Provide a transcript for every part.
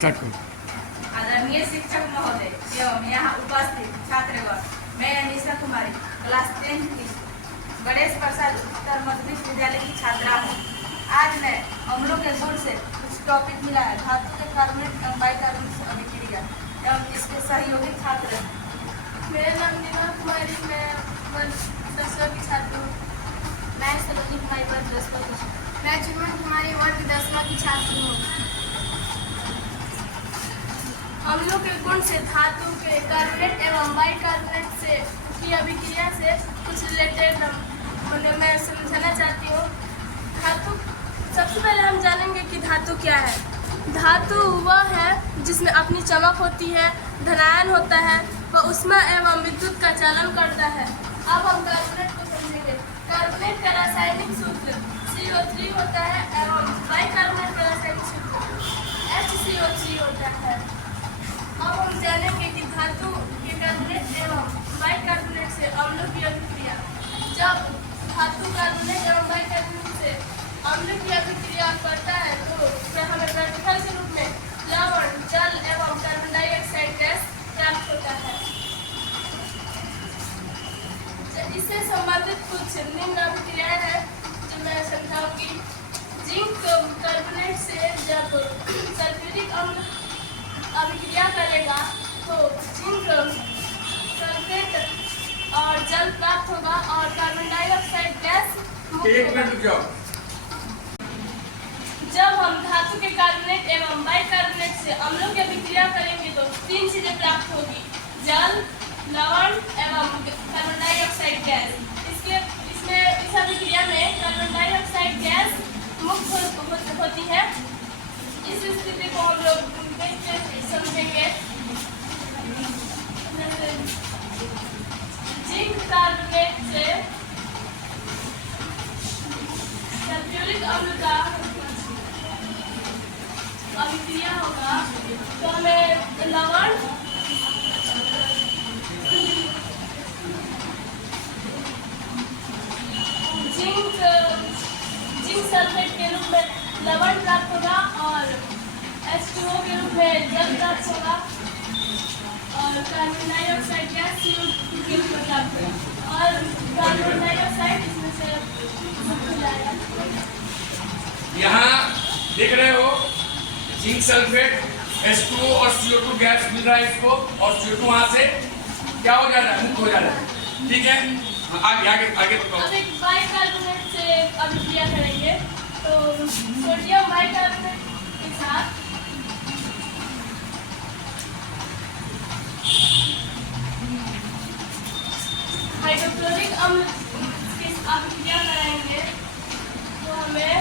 आदरणीय शिक्षक महोदय एवं यहाँ उपस्थित छात्रगण, मैं अनीशा कुमारी क्लास 10 की गणेश प्रसाद उत्तर मध्य विद्यालय की छात्रा हूँ। आज मैं अम्लों के गुण से कुछ टॉपिक मिला है, धातु के कार्बोनेट एवं बाइकार्बोनेट अभिक्रिया एवं इसके सहयोगी छात्र। मेरा नाम नीमा कुमारी, मैं 10वीं की छात्र हूँ। मैं सलोनी कुमारी वर्ग 10 की। मैं चुनमन कुमारी वर्ग 10वां की छात्र हूँ। अम्लों के गुण से धातु के कार्बोनेट एवं बाइकार्बोनेट से की अभिक्रिया से कुछ रिलेटेड मैं समझाना चाहती हूँ। धातु, सबसे पहले हम जानेंगे कि धातु क्या है। धातु वह है जिसमें अपनी चमक होती है, धनायन होता है, वह ऊष्मा एवं विद्युत का चालन करता है। अब हम कार्बोनेट को समझेंगे। कार्बोनेट का रासायनिक सूत्र CO3 होता है एवं बाइकार्बोनेट का रासायनिक सूत्र HCO3 होता है। अब हम जानेंगे कि धातु के कार्बोनेट एवं बाइकार्बोनेट से अम्लों की अभिक्रिया। जब धातु कार्बोनेट एवं बाइकार्बोनेट से अम्ल की अभिक्रिया करता है तो फिर हमें प्रतिफल के रूप में लवण, जल एवं कार्बन डाइऑक्साइड गैस प्राप्त होता है। इससे संबंधित कुछ निम्न अभिक्रियाएं हैं जो मैं समझाऊंगी। जिंक कार्बोनेट से जब सल्फ्यूरिक अम्ल अभिक्रिया करेगा तो जिंक सल्फेट और जल प्राप्त होगा और कार्बन डाइऑक्साइड गैस मुक्त होगा। जब हम धातु के कार्बोनेट एवं बाइकार्बोनेट से अम्लों की अभिक्रिया करेंगे तो 3 चीजें प्राप्त होगी: जल, लवण एवं कार्बन डाइऑक्साइड गैस। इस अभिक्रिया में कार्बन डाइऑक्साइड गैस मुक्त होती है। इस स्थिति को हम लोग समझेंगे। जिंक कार्बोनेट से सल्फ्यूरिक अम्ल का अभिक्रिया होगा तो हमें लवण, जिंक सल्फेट के रूप में लवण प्राप्त होगा और H2O के रूप में जल प्राप्त होगा और कार्बन डाइऑक्साइड गैस CO2 के रूप में प्राप्त होगा और कार्बन डाइऑक्साइड इसमें से मुक्त हो जाएगा। यहाँ देख रहे हो जिंक सल्फेट, H2O और CO2 गैस मिल रहा है इसको, और CO2 वहाँ से क्या हो जा रहा है, मुक्त हो जा रहा है। ठीक है, आगे आगे आगे बताओ। अब एक बाइकार्बोनेट से अभिक्रिया करेंगे तो सोडियम बाइकार्बोनेट के साथ हाइड्रोक्लोरिक अम्ल की अभिक्रिया कराएंगे तो हमें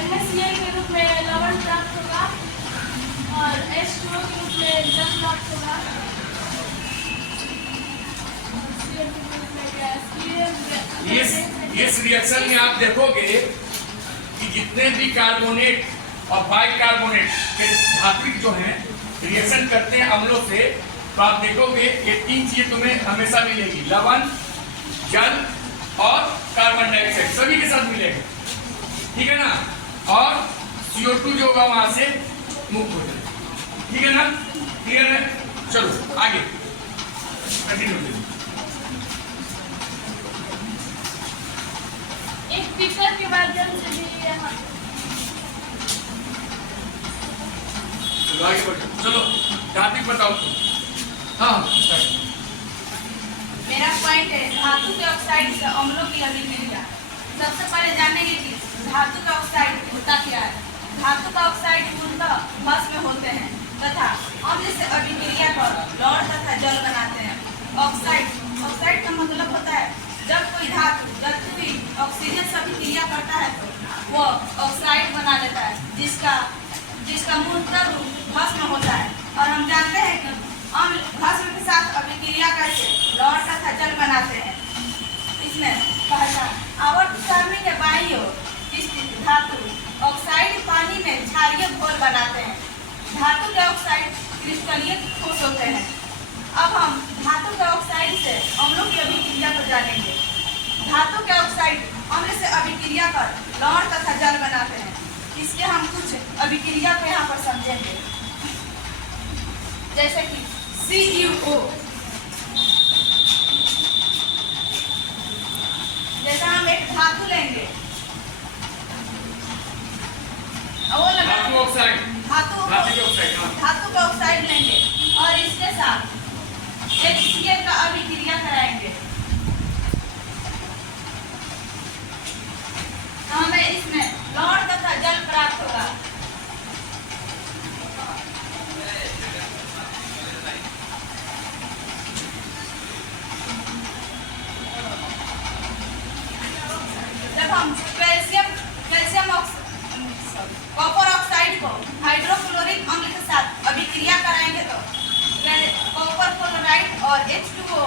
NaCl के रूप में लवण प्राप्त होगा और H2O के रूप में जल प्राप्त होगा। इस रिएक्शन में आप देखोगे कि जितने भी कार्बोनेट और बाइकार्बोनेट के धात्विक जो हैं रिएक्शन करते हैं अम्लों से, तो आप देखोगे ये 3 चीजें तुम्हें हमेशा मिलेगी: लवण, जल और कार्बन डाइऑक्साइड, सभी के साथ मिलेगा। ठीक है ना, और CO2 जो होगा वहां से मुक्त हो जाएगा। ठीक है ना, क्लियर है? चलो आगे कंटिन्यू। एक पिक्चर के माध्यम से भी चलो आगे बढ़ो। चलो टॉपिक बताओ। हाँ, मेरा पॉइंट है धातु के ऑक्साइड से अम्लों की अभिक्रिया। सबसे पहले जानेंगे कि धातु का ऑक्साइड होता क्या है। धातु का ऑक्साइड मूलतः भस्म में होते हैं तथा अम्ल से अभिक्रिया कर लवण तथा जल बनाते हैं। ऑक्साइड का मतलब होता है जब कोई धातु जल्दी ऑक्सीजन से अभिक्रिया करता है तो वह ऑक्साइड बना लेता है, जिसका मूलतः रूप भस्म होता है। और हम जानते हैं कि अम्ल भस्म के साथ अभिक्रिया करके लवण तथा जल बनाते हैं। इसमें पहला आवर्त सारणी के बाईं ओर स्थित धातु ऑक्साइड पानी में क्षारीय घोल बनाते हैं। धातु के ऑक्साइड क्रिस्टलीय ठोस होते हैं। अब हम धातु के ऑक्साइड से अम्लों की अभिक्रिया को जानेंगे। धातु के ऑक्साइड अम्ल से अभिक्रिया कर लवण तथा जल बनाते हैं। इसके हम कुछ अभिक्रिया को यहाँ पर समझेंगे। जैसे कि CuO, जैसा हम एक धातु लेंगे, वो धातु ऑक्साइड, धातु का ऑक्साइड लेंगे और इसके साथ HCl का अभिक्रिया कराएंगे, तो हमें इसमें लवण तथा जल प्राप्त होगा। जब हम कॉपर ऑक्साइड को हाइड्रोक्लोरिक अम्ल के साथ अभिक्रिया कराएंगे तो कॉपर क्लोराइड और H2O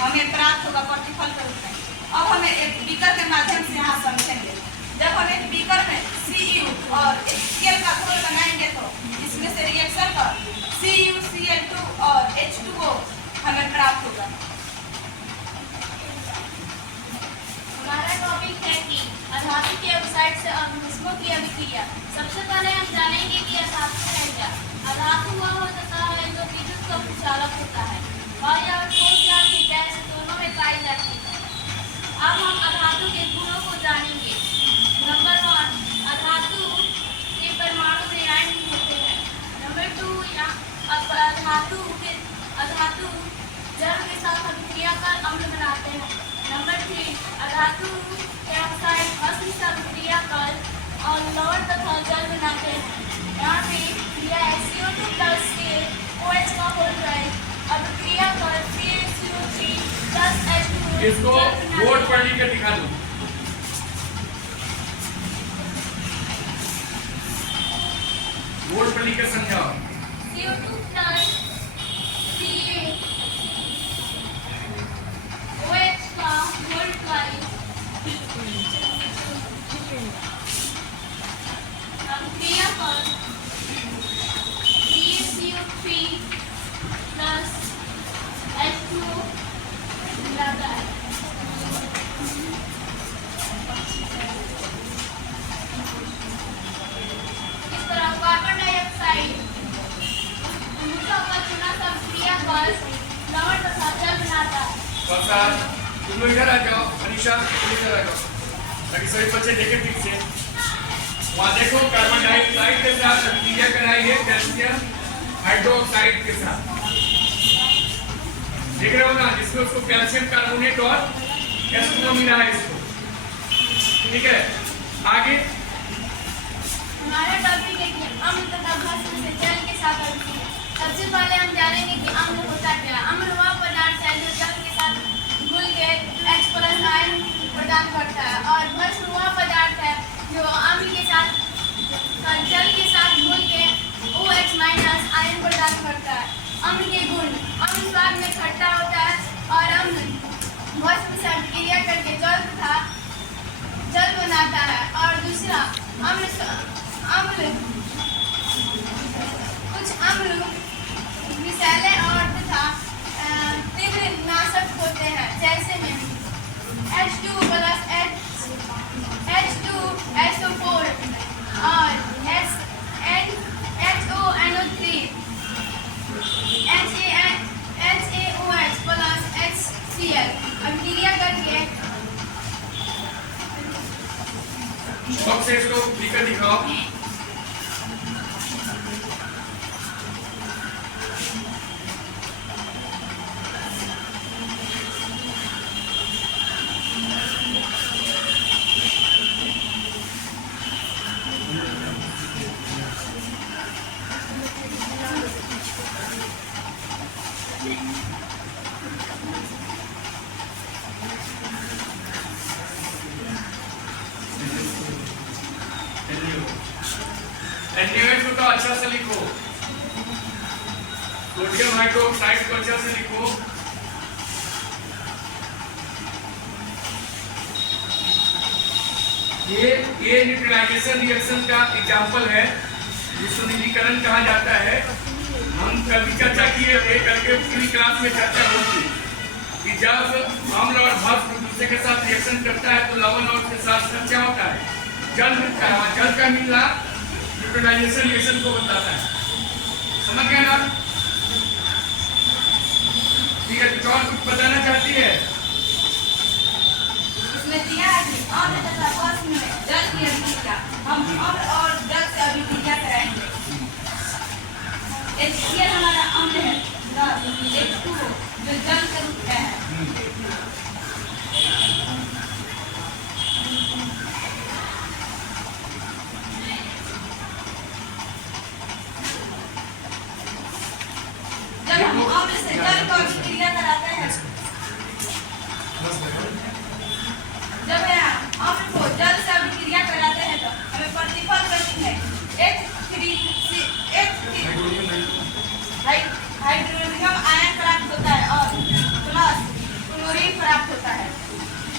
हमें प्राप्त होगा प्रतिफल के रूप में। अब हमें एक बीकर के माध्यम से यहाँ समझेंगे। जब हम एक बीकर में Cu और HCl का घोल बनाएंगे तो इसमें से रिएक्शन कर CuCl2 और H2O हमें प्राप्त होगा। हमारा टॉपिक है कि अधातु के ऑक्साइड से अणुओं की अभिक्रिया। सबसे पहले हम जानेंगे कि अधातु है क्या। अधातु वह होता है जो विद्युत का चालक होता है। वायु और ठोस की गैस दोनों में पाई जाती है। अब हम अधातु के गुणों को जानेंगे। नंबर 1, अधातु के परमाणु ऋणायन होते हैं। नंबर 2, अधातु जल के साथ अभिक्रिया कर अम्ल बनाते हैं। नंबर 3, अधातु के ऑक्साइड अम्ल से अभिक्रिया कर और लवण तथा जल बनाते हैं। यहाँ पे क्रिया CO2 प्लस के OH का होल जाए अभिक्रिया कर CaCO3 प्लस H2O। इसको बोर्ड पर लिख कर दिखा दो। बोर्ड पर लिख कर समझाओ। CO2 प्लस OH का होल ट्वाइस अभिक्रिया कर CaCO3 प्लस H2O मिलाता है। इस तरह कार्बन डाइऑक्साइड अभिक्रिया कर लवण तथा जल बनाता है। प्रसाद, तुम लोग इधर आ जाओ। अनिशा, तुम इधर आ जाओ ताकि सभी बच्चे देखें ठीक से। वहाँ देखो, कार्बन डाइऑक्साइड के साथ अभिक्रिया कराई है कैल्शियम हाइड्रोक्साइड के साथ। देख रहे हो ना, जिसमें उसको कैल्शियम कार्बोनेट और H2O मिला है इसको। ठीक है, आगे हमारा टॉपिक है कि अम्ल तथा भस्म से जल के साथ अभिक्रिया। सबसे पहले हम जानेंगे कि अम्ल होता क्या है। अम्ल वह पदार्थ है जो जल के साथ घुल के H+ आयन प्रदान करता है और भस्म वह पदार्थ है जो अम्ल के साथ जल के साथ घुल के OH- आयन प्रदान करता है। अम्ल के गुण: अम्ल स्वाद में खट्टा होता है और अम्ल भस्म से अभिक्रिया करके जल बनाता है। और दूसरा, कुछ अम्ल विषैले और तथा तीव्र नाशक होते हैं, जैसे में H2 प्लस H2SO4 और HONO3 HAOH प्लस HCl अभिक्रिया करके शॉक से इसको लिख कर दिखाओ। NaOH को तो अच्छा से लिखो, सोडियम हाइड्रोक्साइड को अच्छा से लिखो। ये न्यूट्रलाइजेशन रिएक्शन का एग्जांपल है, जिसको निलीकरण कहा जाता है। हम कल भी चर्चा किए थे, कल के पूरी क्लास में चर्चा होगी कि जब अम्ल और भस्म एक दूसरे के साथ रिएक्शन करता है तो लवण और उसके साथ क्या होता है, जल मिलता है। जल का मिलना न्यूट्रलाइजेशन रिएक्शन को बताता है। समझ गए ना? ठीक है, कुछ और कुछ बताना चाहती है? इसमें दिया है कि अम्ल तथा भस्म में जल की अभिक्रिया, हम अम्ल और जल से अभिक्रिया कराएंगे। HCl हमारा अम्ल है, H2O जो जल के रूप में है। जब हम अम्ल से जल को अभिक्रिया कराते हैं, जब अम्ल को जल से अभिक्रिया कराते हैं तो हमें प्रतिफल करती है हाइड्रोनियम आयन प्राप्त होता है और प्लस क्लोरीन प्राप्त होता है।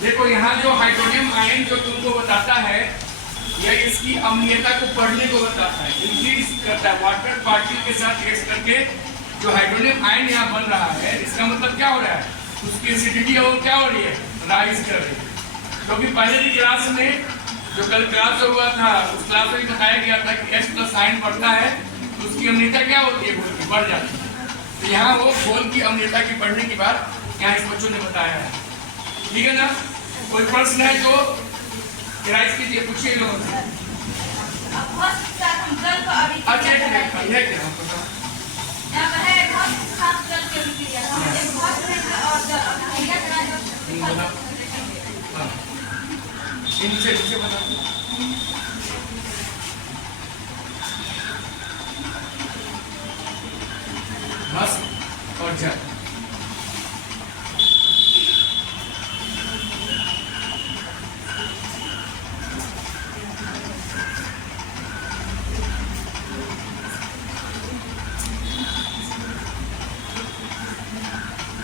देखो यहाँ जो हाइड्रोनियम आयन जो तुमको बताता है, यह इसकी अम्लीयता को बढ़ने को बताता है, इंक्रीज करता है। वाटर पार्टिकल के साथ रिएक्ट करके जो हाइड्रोनियम आयन यहाँ बन रहा है, इसका मतलब क्या हो रहा है? उसकी एसिडिटी और क्या हो रही है? राइज कर रही है। क्योंकि पहले की क्लास में जो कल क्लास हुआ था, उस क्लास में बताया गया था कि H+ आयन बढ़ता है तो उसकी अम्लीयता क्या होती है? घोल की बढ़ जाती है। तो यहाँ वो घोल की अम्लीयता की बढ़ने की बात यहाँ इस बच्चों ने बताया है। ठीक है ना? कोई प्रश्न है तो राइज कीजिए, पूछिए लोगों से। अब भस्म के साथ हम जल को अच्छा अभिक्रिया कराएंगे। है क्या? यहाँ पर है भस्म के साथ जल की अभिक्रिया, हम एक भस्म और जल अभिक्रिया कराएंगे। हाँ, इनसे बता। भस्म और जल।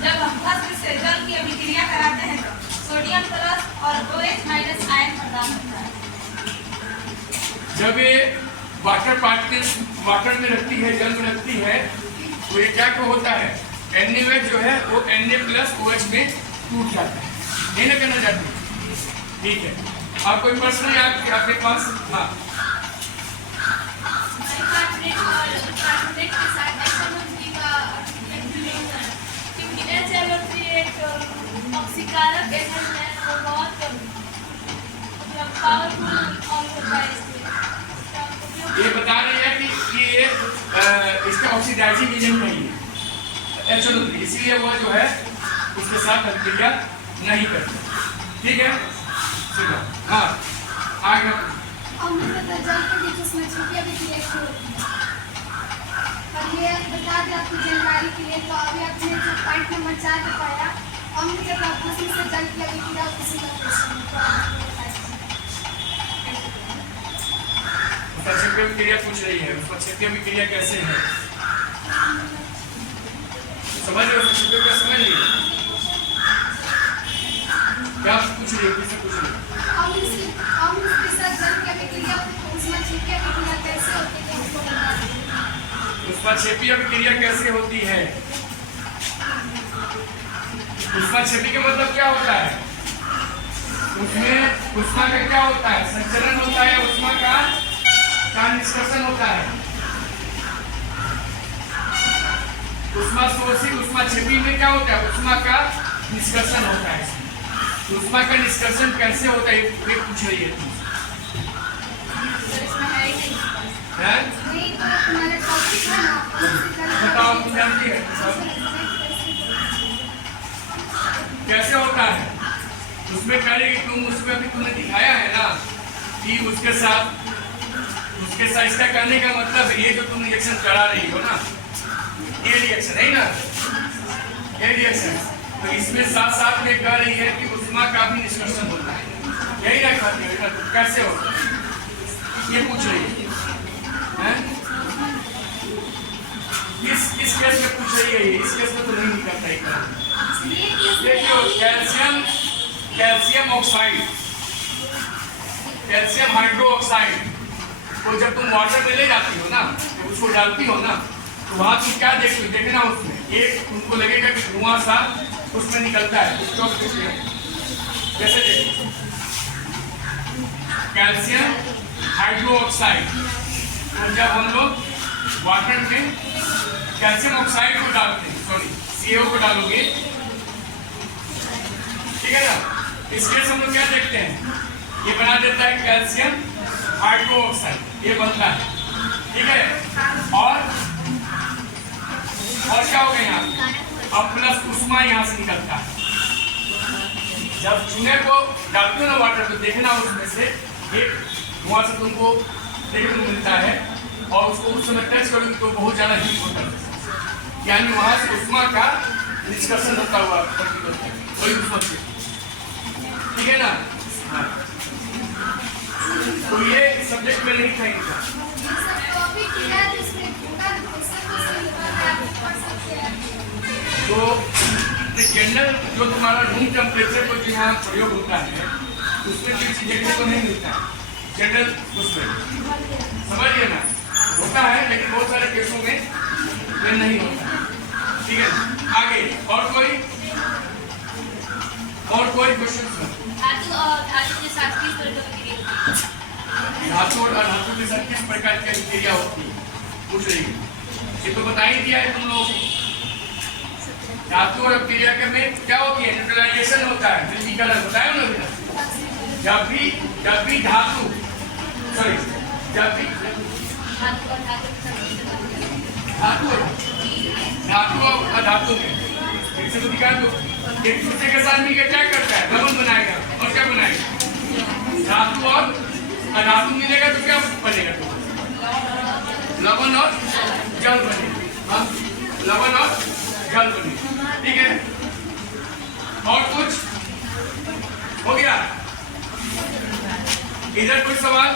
जब हम भस्म से जल की अभिक्रिया कराते हैं तो सोडियम प्लस और OH माइनस आयन प्रदान होता है। जब ये वाटर पार्टिकल्स वाटर में रखती है, जल में रखती है, तो ये क्या को होता है? NaOH जो है वो Na+OH में टूट जाता है। नहीं ना कहना चाहती? ठीक है। आप कोई प्रश्न है आपके पास? हाँ, कार्बोनेट और कार्बोनेट के साथ HNO3 का क्योंकि HNO3 एक ऑक्सीकारक एजेंट है, वो बहुत मतलब पावरफुल अम्ल होता है। ये बता रहे हैं कि ये इसका ऑक्सीडाइजिंग एजेंट नहीं है HNO3, इसलिए वो जो है उसके साथ अभिक्रिया नहीं करते। ठीक है, सीधा। हाँ, आगे अम्ल तथा जल के बीच उसमें छुपी अभिक्रिया शुरू होती है। और ये बता दें आपकी जानकारी के लिए, तो अभी आपने जो पॉइंट नंबर 4 बताया, अम्ल तथा भस्म से जल की अभिक्रिया किसी का क्वेश्चन उपक्षेपीय अभिक्रिया पूछ रही है। उपक्षेपीय अभिक्रिया कैसे है? समझ रहे हो? उपक्षेपीय क्या समझ रही है? क्या पूछ रही है? किससे पूछ रही है? अम्ल के साथ जल की अभिक्रिया उसमें छुपी अभिक्रिया कैसे होती है उसको बता दें। उपक्षेपीय अभिक्रिया कैसे होती है? उपक्षेपी का मतलब क्या होता है? उसमें उष्मा का क्या होता है? संचरण होता है, उष्मा का निष्कर्षण होता है। उष्मा शोषी उष्माक्षेपी में क्या होता है? उष्मा का निष्कर्षण होता है। उष्मा का निष्कर्षण कैसे होता है ये पूछ रही है तुम। हैं? नहीं तो हमारे टॉपिक है ना, बताओ, तुम जानती है कैसे होता है? उसमें पहले तुम उसमें भी तुमने दिखाया है ना कि उसके साथ इसका करने का मतलब ये जो तुम रिएक्शन करा रही हो ना, ये रिएक्शन है ना, ये रिएक्शन, तो इसमें साथ साथ में कह रही है कि उष्मा का भी निष्कर्षण होता है। यही ना कहती है, कैसे होता है ये पूछ रही है। इस केस में पूछ रही है, इस केस में तो नहीं निकलता है। देखिए कैल्शियम ऑक्साइड, कैल्शियम हाइड्रोक्साइड को जब तुम वाटर में ले जाती हो ना, जब उसको डालती हो ना, तो वहां तुम क्या देखती हो? देखना उसमें एक तुमको लगेगा कि धुआं सा उसमें निकलता है। कैसे देखो? कैल्शियम हाइड्रोक्साइड तो जब हम लोग वाटर में कैल्शियम ऑक्साइड को डालते हैं, सॉरी CaO को डालोगे, ठीक है ना, इस केस हम लोग क्या देखते हैं, ये बना देता है कैल्शियम हाइड्रोक्साइड, ये बनता है, ठीक है। और क्या हो गया यहाँ, अब प्लस उष्मा यहाँ से निकलता है। जब चूने को डालते हो ना वाटर में, देखना उसमें से एक धुआं से तुमको देखने को मिलता है, और उसको उस समय टच करोगे तो बहुत ज्यादा हीट होता है, यानी वहां से उष्मा का निष्कर्षण होता हुआ वही उष्मा, ठीक है ना। हाँ। तो ये सब्जेक्ट में नहीं था इनका, तो जनरल जो तुम्हारा रूम टेम्परेचर को यहाँ प्रयोग होता है उसमें किसी देखने को नहीं मिलता है, जनरल उसमें समझिए ना, होता है लेकिन बहुत सारे केसों में ये नहीं होता है, ठीक है। आगे और कोई क्वेश्चन? धातु और धातु के साथ किस प्रकार की क्रिया होती है? धातु और अधातु के साथ किस प्रकार की क्रिया होती है पूछ रही है, ये तो बता ही दिया है तुम लोगों को। धातु और क्रिया में क्या होती है, न्यूट्रलाइजेशन होता है, फिजिकल बताया ना बेटा। जब भी धातु सॉरी जब भी धातु और अधातु में एक दूसरे के साथ मिलकर क्या करता है, लवण बनाएगा, और क्या बनाएगा, धातु और अधातु मिलेगा तो क्या बनेगा, लवण और जल बनेगा, लवण और जल बनेगा, ठीक है। और कुछ हो गया, इधर कोई सवाल?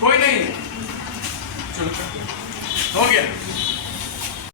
कोई नहीं, चलो हो गया।